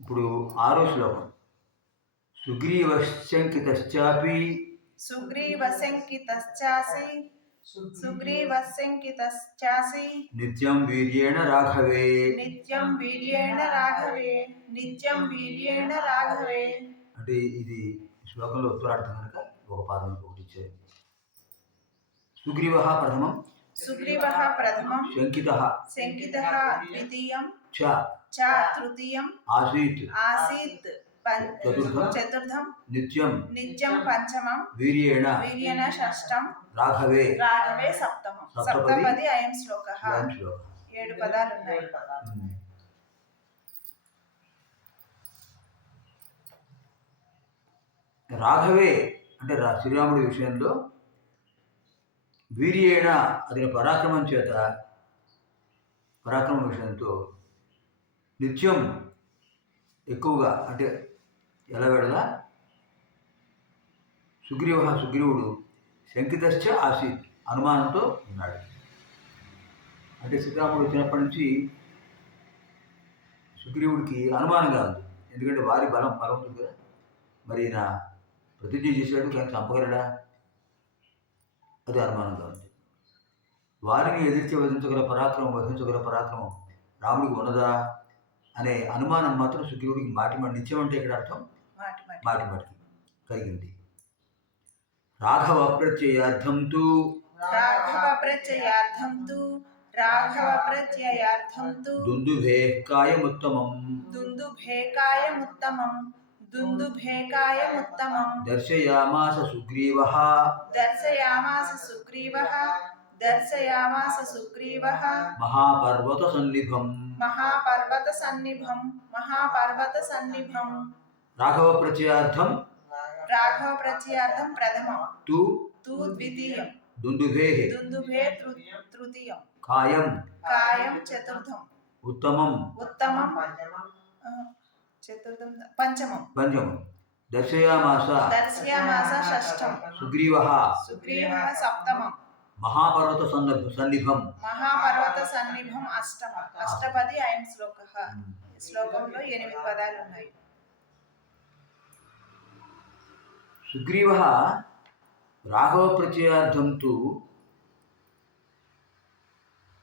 ఇప్పుడు ఆరో శ్లోకం. సుగ్రీవశంకితశ్చాపి సుగ్రీవశంకితశ్చాసి నిత్యం వీర్యేణ రాఘవే. అంటే ఇది శ్లోకంలో ఉత్తరార్థం కనుక ఒక పాదం ఒకటి ఇచ్చారు. సుగ్రీవః ప్రథమం శంకితః ద్వితీయం చ తృతీయం ఆసీత్ చతుర్థం నిత్యం పంచమం వీర్యేణ షష్టం రాఘవే సప్తమం. సప్తపది సప్తపది అయం శ్లోకః. అయం శ్లోకः. 7 పదాలు ఉన్నాయి. రాఘవే అంటే శ్రీరాముడి విషయంలో వీర్యేణ అతని పరాక్రమం చేత పరాక్రమ విషయంతో నిత్యం ఎక్కువగా అంటే ఎలవెడలా సుగ్రీవుడు శంకితశ్చ ఆసీత్ అనుమానంతో ఉన్నాడు. అంటే శ్రీరాముడు వచ్చినప్పటి నుంచి సుగ్రీవుడికి అనుమానంగా ఉంది. ఎందుకంటే వారి బలం ఉంది కదా, మరి నా ప్రతిజ్ఞ చేశాడు కానీ చంపగలడా, అది అనుమానంగా ఉంది. వారిని ఎదిర్చి వధించగల పరాక్రమం రాముడికి ఉన్నదా అనే అనుమానం మాత్రం సుగ్రీవుడికి నిత్యం అంటే ఇక్కడ అర్థం మాటిమాటికి కలిగింది. రాఘవ ప్రత్యయార్థం తు దుందుభే కాయముత్తమం దర్శయామాస సుగ్రీవః మహాపర్వత సన్నిభం. రాఘవ ప్రత్యయార్థం ప్రథమం తు ద్వితీయం దుందుభే తృతీయం కాయం చతుర్థం ఉత్తమం పంచమం దర్శయామాస షష్టం సుగ్రీవః సప్తమం మహాపర్వత సన్నిభం అష్టమం. అష్టపది అయం శ్లోకః. ఈ శ్లోకంలో 8 పదాలు ఉన్నాయి. సుగ్రీవః రాఘవ ప్రత్యయార్థం తు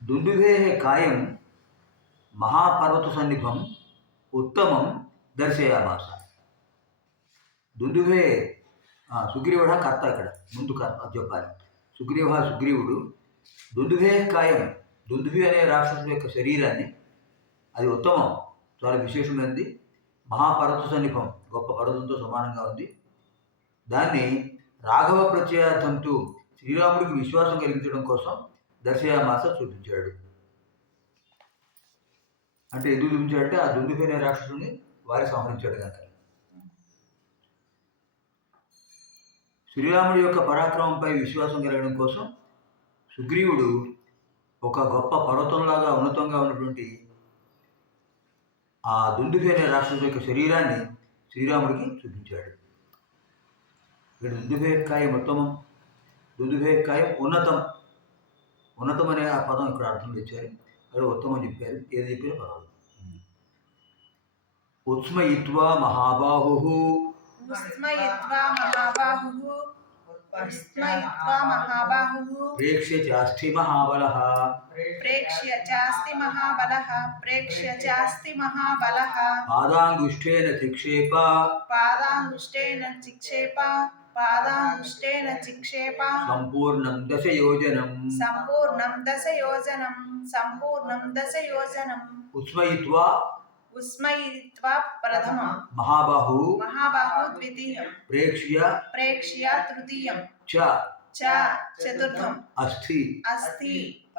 దుందుభేః కాయం మహాపర్వత సన్నిభం ఉత్తమం దర్శయామాస. దుందుభే సుగ్రీవుడ కర్త, ఇక్కడ ముందు కర్త చెప్పాలి. సుగ్రీవుడు దుందుభే కాయం, దుందుభి అనే రాక్షసుడి యొక్క శరీరాన్ని, అది ఉత్తమం, చాలా విశేషమైనది, మహాపర్వత సన్నిభం, గొప్ప పర్వతంతో సమానంగా ఉంది. దాన్ని రాఘవ ప్రత్యయార్థంతో శ్రీరాముడికి విశ్వాసం కలిగించడం కోసం దర్శయామాస చూపించాడు. అంటే ఎందుకు చూపించాడంటే ఆ దుందుభి అనే రాక్షసుని వారి సంహరించాడు కనుక. శ్రీరాముడి యొక్క పరాక్రమంపై విశ్వాసం కలగడం కోసం సుగ్రీవుడు ఒక గొప్ప పర్వతంలాగా ఉన్నతంగా ఉన్నటువంటి ఆ దుందుభి అనే రాక్షసు యొక్క శరీరాన్ని శ్రీరాముడికి చూపించాడు. ఇక్కడ దుందుభేకాయం ఉత్తమం, దుందుభేకాయం ఉన్నతం అనే ఆ పదం ఇక్కడ అర్థం ఇచ్చారు. అది ఉత్తమం చెప్పారు, ఏది చెప్పారో పర్వాలేదు. ఉత్స్మయిత్వా మహాబాహుః ప్రేక్ష్య చాస్తి మహాబలః పాదాంగుష్ఠేన చిక్షేప సంపూర్ణం దశయోజనం ఉస్మయిత్వా ప్రథమం మహాబాహు ద్వితీయం ప్రేక్ష్య తృతీయం చ చతుర్థం అస్థి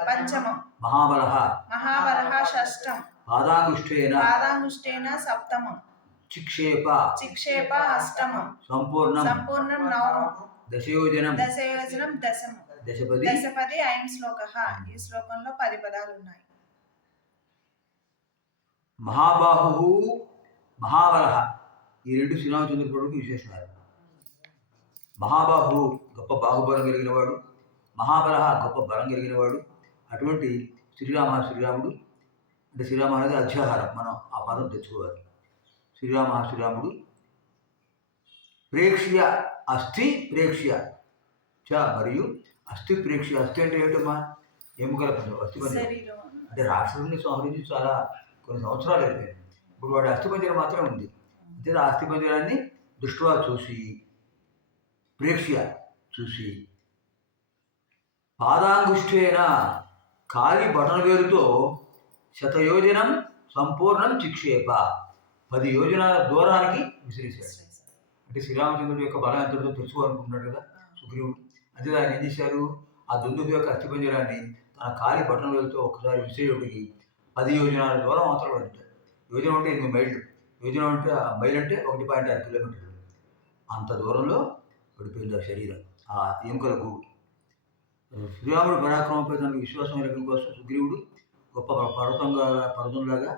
పంచమం మహాబలః షష్టం పాదాంగుష్ఠేన సప్తమం చిక్షేప అష్టమం సంపూర్ణం నవమం దశయోజనం దశపది అయం శ్లోకః. ఈ శ్లోకంలో 10 పదాలు ఉన్నాయి. మహాబాహు మహాబలః ఈ రెండు శ్రీరామచంద్రపుడికి విశేషణాలు. మహాబాహు గొప్ప బాహుబలం కలిగిన వాడు, మహాబలః గొప్ప బలం కలిగిన వాడు. అటువంటి శ్రీరాముడు అంటే శ్రీరామ అనేది అధ్యాహారం, మనం ఆ పదం తెచ్చుకోవాలి. శ్రీరాముడు ప్రేక్ష్య అస్థి ప్రేక్ష్య చ మరియు అస్థి ప్రేక్ష్య. అస్థి అంటే ఏమిటమ్మా? ఎముకల పంజరం, అస్థి పంజరం. శరీరం అంటే రాక్షసుడిని సంహరించి చాలా కొన్ని సంవత్సరాలు అయిపోయింది. ఇప్పుడు వాడి అస్థి పంజరం మాత్రం ఉంది. అంతే ఆ అస్థి పంజరాన్ని దృష్ట్యా చూసి ప్రేక్ష్య చూసి పాదాంగుష్ఠేన కాలి బటనవేలుతో శతయోజనం సంపూర్ణం చిక్షేప 10 యోజనాల దూరానికి విసిరేశాడు. అంటే శ్రీరామచంద్రుడి యొక్క బలం ఎంతటితో తెలుసుకోవాలనుకుంటున్నాడు కదా సుగ్రీవుడు. అంతే ఆయన ఏం చేశారు? ఆ దుందుబి యొక్క అస్థిపంజరాన్ని తన కాలి బటనవేలుతో ఒకసారి విసిరేయుడికి 10 యోజనాల దూరం అవతల పడుతాడు. యోజనం అంటే 8 మైళ్ళు, యోజనం అంటే మైల్ అంటే 1.6 కిలోమీటర్లు. అంత దూరంలో పడిపోయింది ఆ శరీరం, ఆ ఎముకల గూడు. శ్రీరాముడు పరాక్రమంపై తనకు విశ్వాసం కలగడం కోసం సుగ్రీవుడు గొప్ప పర్వతంలాగా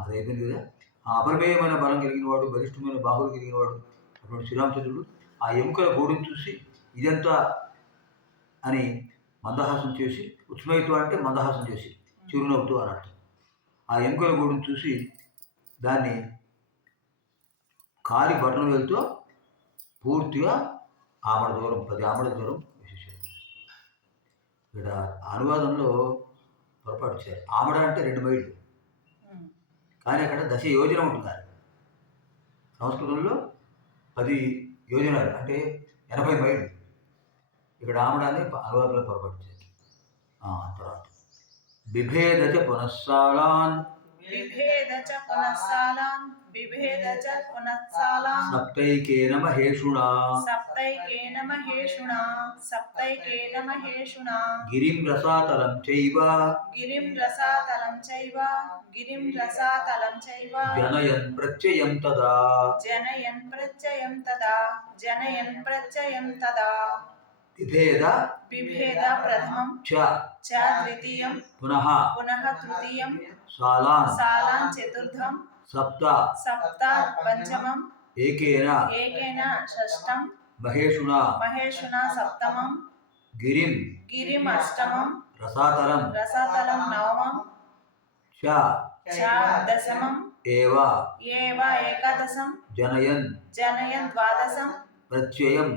అది అయిపోయింది కదా. ఆ అపరిమేయమైన బలం కలిగిన వాడు, బలిష్టమైన బాహులు కలిగిన వాడు అటువంటి శ్రీరామచంద్రుడు ఆ ఎముకల గూడును చూసి ఇదంతా అని మందహాసం చేసి, ఉత్స్మయిత్వ అంటే మందహాసం చేసి చిరునవ్వుతూ అని అర్థం. ఆ ఎముకల గూడును చూసి దాన్ని కాలి బటనవేలుతో పూర్తిగా 10 ఆమడ దూరం వేసేసాడు. ఇక్కడ అనువాదంలో పొరపాటు చేయాలి. ఆమడ అంటే 2 మైళ్ళు, కానీ అక్కడ 10 యోజనం ఉంటున్నారు. సంస్కృతంలో 10 యోజనాలు అంటే 80 మైళ్ళు. ఇక్కడ ఆమడాన్ని అనువాదంలో పొరపాటు చేయాలి. తర్వాత బిభేదచ పునఃసాలాన్ సప్తైకేన మహేషుణా గిరిం రసాతలం చైవ జనయన్ ప్రత్యయం తదా బిభేద ప్రథమం చ ద్వితీయం పునః తృతీయం సాలాన్ చతుర్థం సప్త పంచమం ఏకేన షష్టం మహేషుణా సప్తమం గిరిం అష్టమం రసాతలం నవమం చ దశమం ఏవ ఏకాదశం జనయన్ ద్వాదశం ప్రత్యయం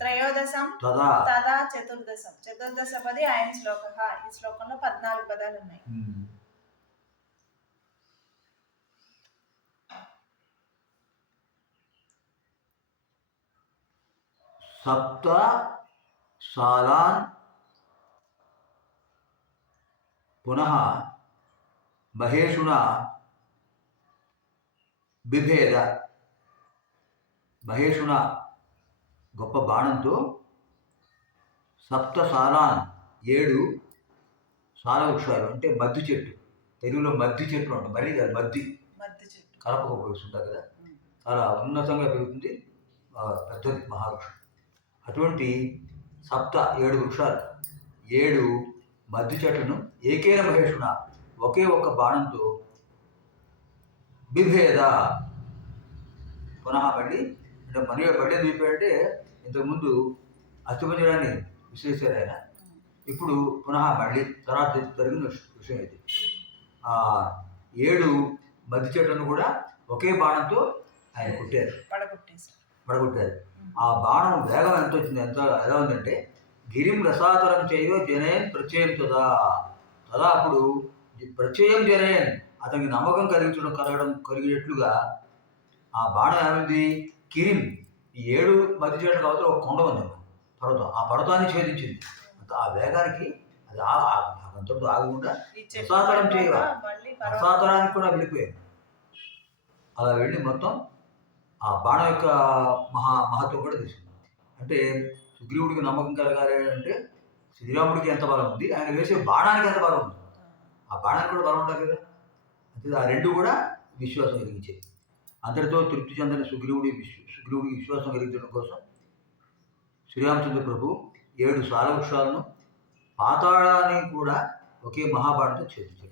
త్రయోదశం తదా చతుర్దశం. చతుర్దశపది ఆయన శ్లోక. ఈ శ్లోకంలో 14 పదాలు ఉన్నాయి. సప్త సాలాన్ పునః మహేషుణా బిభేద. మహేషుణ గొప్ప బాణంతో సప్త సాలాన్ 7 సాల వృక్షాలు అంటే మద్ది చెట్టు. తెలుగులో మద్ది చెట్టు ఉంటుంది. మరీ కాదు, మద్ది చెట్టు కలపకు ఉపయోగిస్తుంటారు కదా. చాలా ఉన్నతంగా పెరుగుతుంది, పెద్దది మహావృక్షం. అటువంటి 7 వృక్షాలు, 7 మద్ది చెట్లను ఏకేన మహేషుణ ఒకే ఒక్క బాణంతో బిభేద పునః మళ్ళీ అంటే మళ్ళీ చూపాడంటే ఇంతకుముందు అస్థిపంజరాన్ని విశ్లేషించారు ఆయన. ఇప్పుడు పునః మళ్ళీ తర్వాత జరిగిన విషయం ఇది. 7 మద్ది చెట్లను కూడా ఒకే బాణంతో ఆయన పడగొట్టారు. ఆ బాణం వేగం ఎంత వచ్చింది, ఎలా ఉందంటే గిరిం రసాతరం చేయో జనయన్ ప్రత్యయం తదా. అప్పుడు ప్రత్యయం జనయన్ అతనికి నమ్మకం కలిగేట్లుగా ఆ బాణం ఏమైంది? గిరిం, ఈ 7 మధ్య చెట్లకు అవతల ఒక కొండ ఉంది, పర్వతం. ఆ పర్వతాన్ని ఛేదించింది. ఆ వేగానికి అది అంతటితో ఆగకుండా రసాతరం చేయగా రసాతరానికి కూడా వెళ్ళిపోయింది. అలా వెళ్ళి మొత్తం ఆ బాణం యొక్క మహత్వం కూడా తెలిసింది. అంటే సుగ్రీవుడికి నమ్మకం కలగాలి అంటే శ్రీరాముడికి ఎంత బలం ఉంది, ఆయన వేసే బాణానికి ఎంత బలం ఉంది, ఆ బాణానికి కూడా బలం ఉంటుంది కదా. అంటే ఆ 2 కూడా విశ్వాసం కలిగించాయి. అందరితో తృప్తి చెందని సుగ్రీవుడికి విశ్వాసం కలిగించడం కోసం శ్రీరామచంద్ర ప్రభు 7 సాల వృక్షాలను పాతాళాన్ని కూడా ఒకే మహాబాణంతో ఛేదించారు.